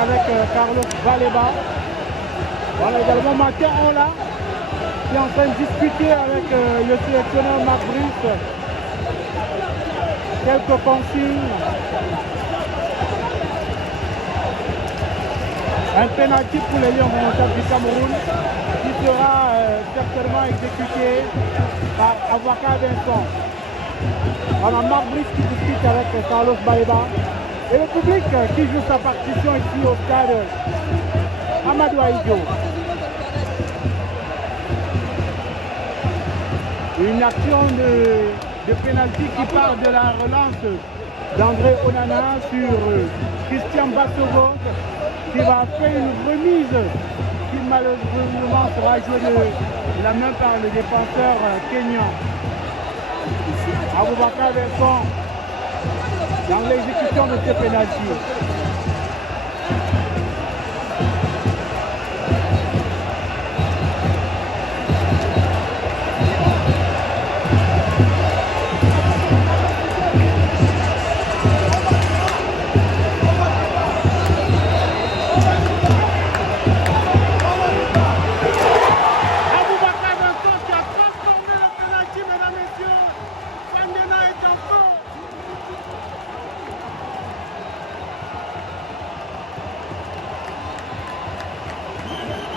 avec Carlos Baleba. Voilà également Martin Ola qui est en train de discuter avec le sélectionneur Marc Brice. Quelques consignes. Un pénalty pour les Lions volontaires du Cameroun qui sera certainement exécuté par Avocat Vincent. On a Marc Brice qui discute avec Carlos Baleba. Et le public qui joue sa partition ici au stade Amadou Ahidjo. Une action de pénalty qui part de la relance d'André Onana sur Christian Bassogo qui va faire une remise qui malheureusement sera jouée de la main par le défenseur kényan. Aboubakar Vincent dans l'exécution de ce pénalty.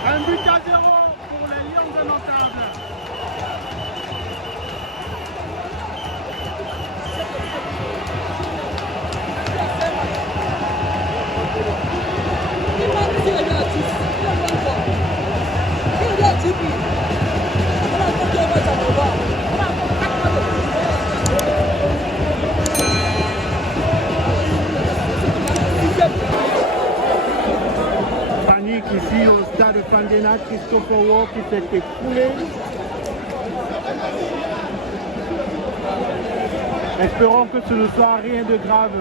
Un but à 0 pour les Lions de Notable. Ici au stade Fandena, Christopher Ward qui s'est écoulé. Espérons que ce ne soit rien de grave.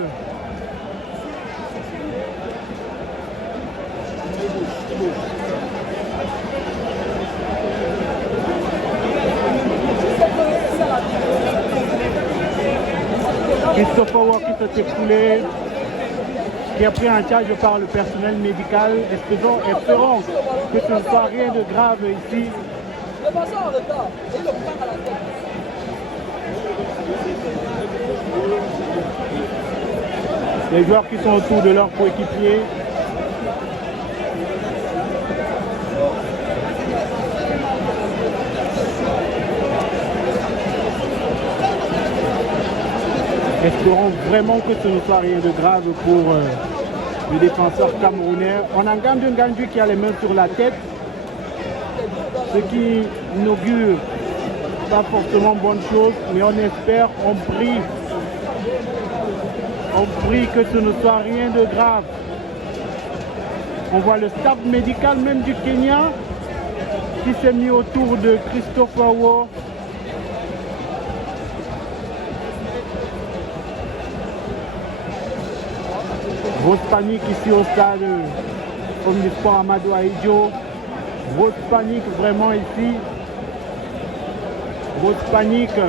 Christopher Ward qui s'est écoulé, qui est pris en charge par le personnel médical. Espérons que ce ne soit rien de grave ici. Les joueurs qui sont autour de leurs coéquipiers. Espérons vraiment que ce ne soit rien de grave pour le défenseur camerounais. On a Ngandu qui a les mains sur la tête, ce qui n'augure pas forcément bonne chose, mais on espère, on prie que ce ne soit rien de grave. On voit le staff médical même du Kenya qui s'est mis autour de Christopher Ward. Grosse panique ici au stade Omnisport Amadou Ahidjo. Grosse panique vraiment ici. Grosse panique.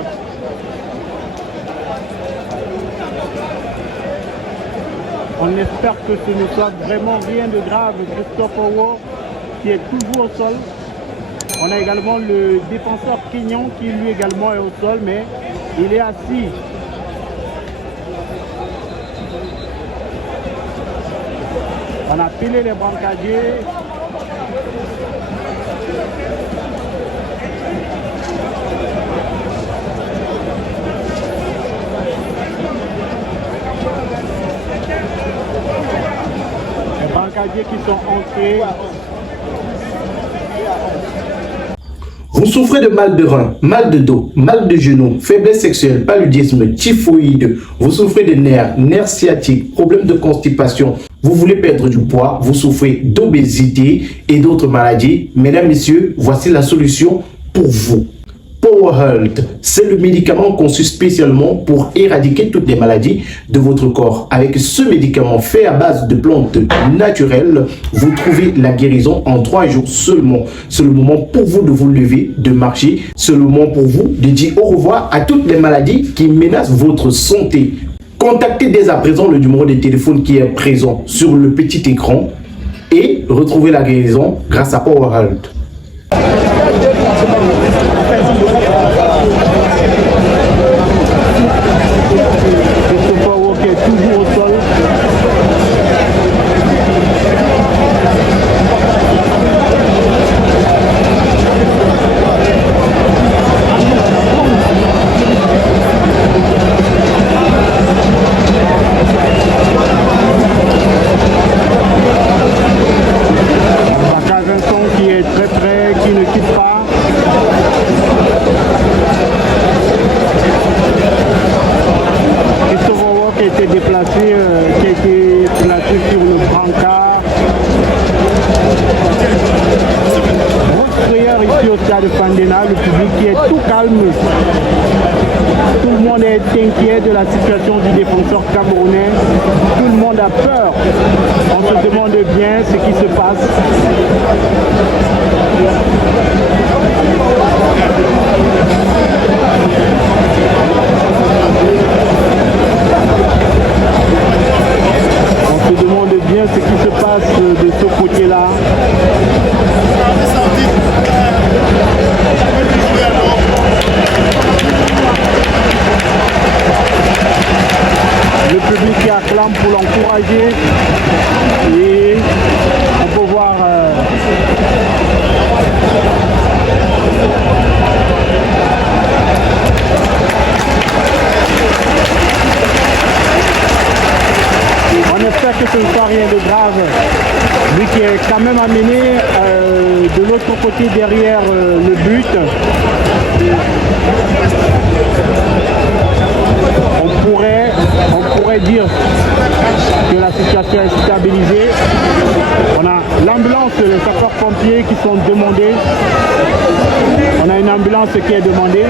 On espère que ce ne soit vraiment rien de grave. Christopher Ward qui est toujours au sol. On a également le défenseur kényan qui lui également est au sol, mais il est assis. On a pilé les brancadiers. Les brancadiers qui sont entrés. Vous souffrez de mal de rein, mal de dos, mal de genoux, faiblesse sexuelle, paludisme, typhoïde, vous souffrez de nerfs sciatiques, problèmes de constipation, vous voulez perdre du poids, vous souffrez d'obésité et d'autres maladies. Mesdames, messieurs, voici la solution pour vous. Power Health, c'est le médicament conçu spécialement pour éradiquer toutes les maladies de votre corps. Avec ce médicament fait à base de plantes naturelles, vous trouvez la guérison en 3 jours seulement. C'est le moment pour vous de vous lever, de marcher. C'est le moment pour vous de dire au revoir à toutes les maladies qui menacent votre santé. Contactez dès à présent le numéro de téléphone qui est présent sur le petit écran et retrouver la guérison grâce à Power Health. Christopher Walker est toujours au sol. Qui est très près, qui ne quitte pas. Christopher Walker qui a été déplacé, sur le brancard. Grosse prière ici au stade Fandena, le public qui est tout calme. Tout le monde est inquiet de la situation du défenseur camerounais. Tout le monde a peur. On se demande bien ce qui se passe. On se demande bien ce qui se passe de ce côté-là. Le public qui acclame pour l'encourager et on peut voir on espère que ce ne soit rien de grave. Lui qui est quand même amené de l'autre côté derrière le but. On pourrait dire que la situation est stabilisée. On a l'ambulance, les sapeurs-pompiers qui sont demandés. On a une ambulance qui est demandée.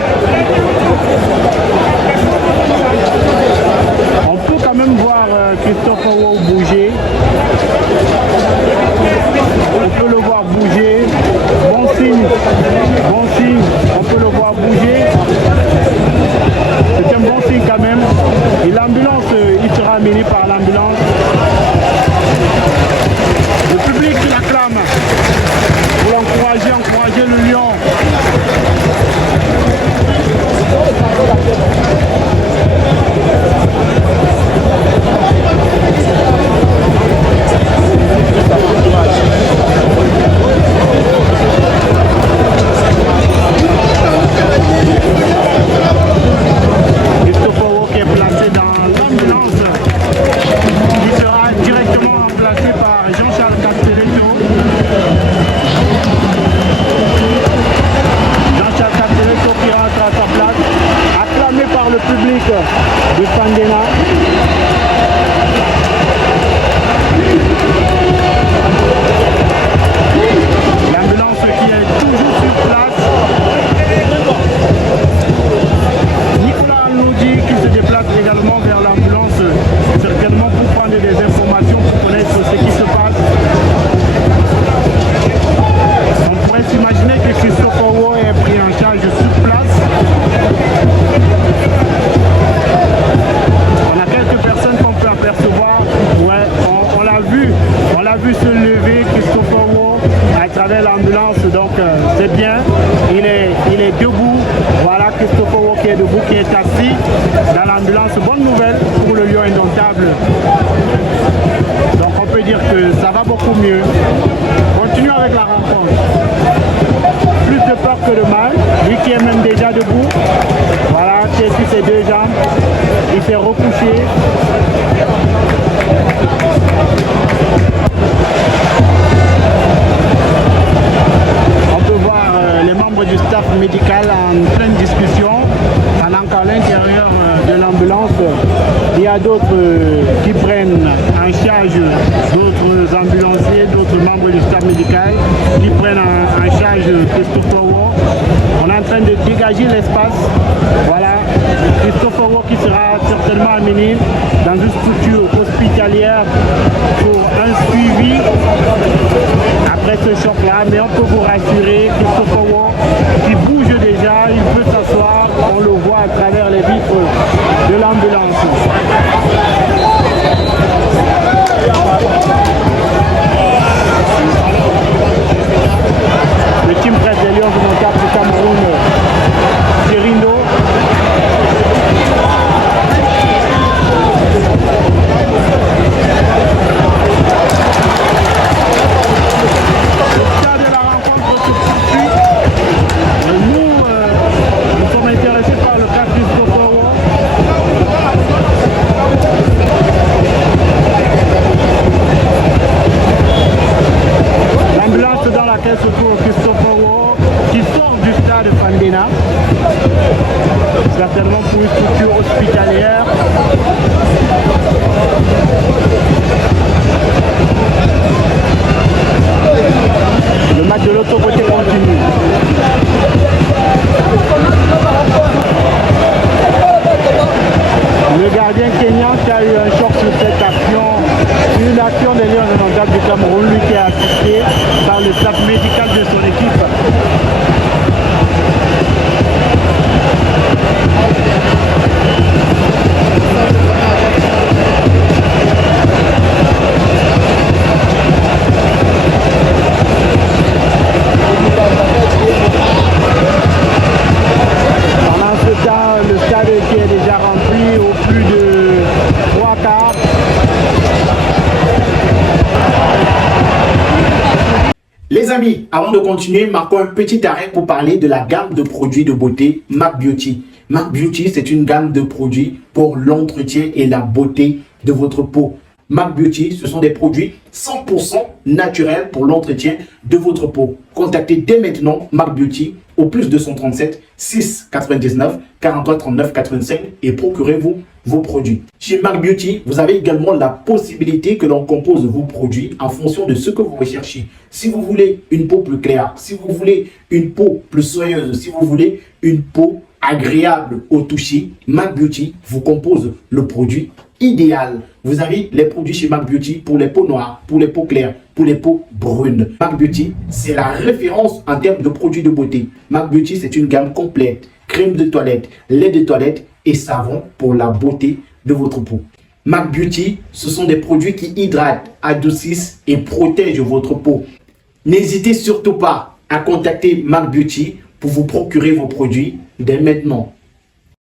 On peut quand même voir Christopher Walker bouger. On peut le voir bouger. Bon signe. On peut le voir bouger. C'est un bon signe quand même. Et l'ambulance, il sera amené par l'ambulance. Le public qui l'acclame pour encourager le lion. Christopher Walker est placé dans l'ambulance qui sera directement remplacé par Jean-Charles Castelletto. Jean-Charles Castelletto qui rentre à sa place, acclamé par le public de Fandena. L'ambulance qui est toujours sur place. Nicolas Alnoudi qui se déplace également vers l'ambulance, certainement pour prendre des informations, pour connaître ce qui se passe. On pourrait s'imaginer que Christopher Walker est pris en charge sur place. On a quelques personnes qu'on peut apercevoir. Ouais, on l'a vu se lever, Christopher Walker, à travers l'ambulance, donc c'est bien. Il est debout. Voilà Christopher Walker est debout, qui est assis dans l'ambulance. Bonne nouvelle pour le lion indomptable. Donc on peut dire que ça va beaucoup mieux. Continuons avec la rencontre. Plus de peur que de mal. Lui qui est même déjà debout. Voilà, qui est sur ses deux jambes. Il s'est recouché. On peut voir les membres du staff médical en pleine discussion. Pendant qu'à l'intérieur de l'ambulance, il y a d'autres qui prennent en charge, d'autres ambulanciers, d'autres membres du staff médical qui prennent en charge Christopher Walker. On est en train de dégager l'espace. Voilà, Christopher Walker qui sera certainement amené dans une structure hospitalière pour un suivi après ce choc-là. Mais on peut vous rassurer, Christopher Walker qui bouge déjà, il peut s'asseoir, on le voit à travers les vitres de l'ambulance. Athéna, certainement pour une structure hospitalière. Le match de l'autre côté continue. Le gardien kenyan qui a eu un choc sur cette action, une action des Lions indomptables du Cameroun, lui qui est assisté par le staff médical de son équipe. Pendant ce temps, le stade qui est déjà rempli au plus de 3 quarts. Les amis, avant de continuer, marquons un petit arrêt pour parler de la gamme de produits de beauté MAC Beauty. MAC Beauty, c'est une gamme de produits pour l'entretien et la beauté de votre peau. MAC Beauty, ce sont des produits 100% naturels pour l'entretien de votre peau. Contactez dès maintenant MAC Beauty au plus 237 6 99 43 39 85 et procurez-vous vos produits. Chez MAC Beauty, vous avez également la possibilité que l'on compose vos produits en fonction de ce que vous recherchez. Si vous voulez une peau plus claire, si vous voulez une peau plus soyeuse, si vous voulez une peau agréable au toucher, MAC Beauty vous compose le produit idéal. Vous avez les produits chez MAC Beauty pour les peaux noires, pour les peaux claires, pour les peaux brunes. MAC Beauty, c'est la référence en termes de produits de beauté. MAC Beauty, c'est une gamme complète. Crème de toilette, lait de toilette et savon pour la beauté de votre peau. MAC Beauty, ce sont des produits qui hydratent, adoucissent et protègent votre peau. N'hésitez surtout pas à contacter MAC Beauty pour vous procurer vos produits dès maintenant.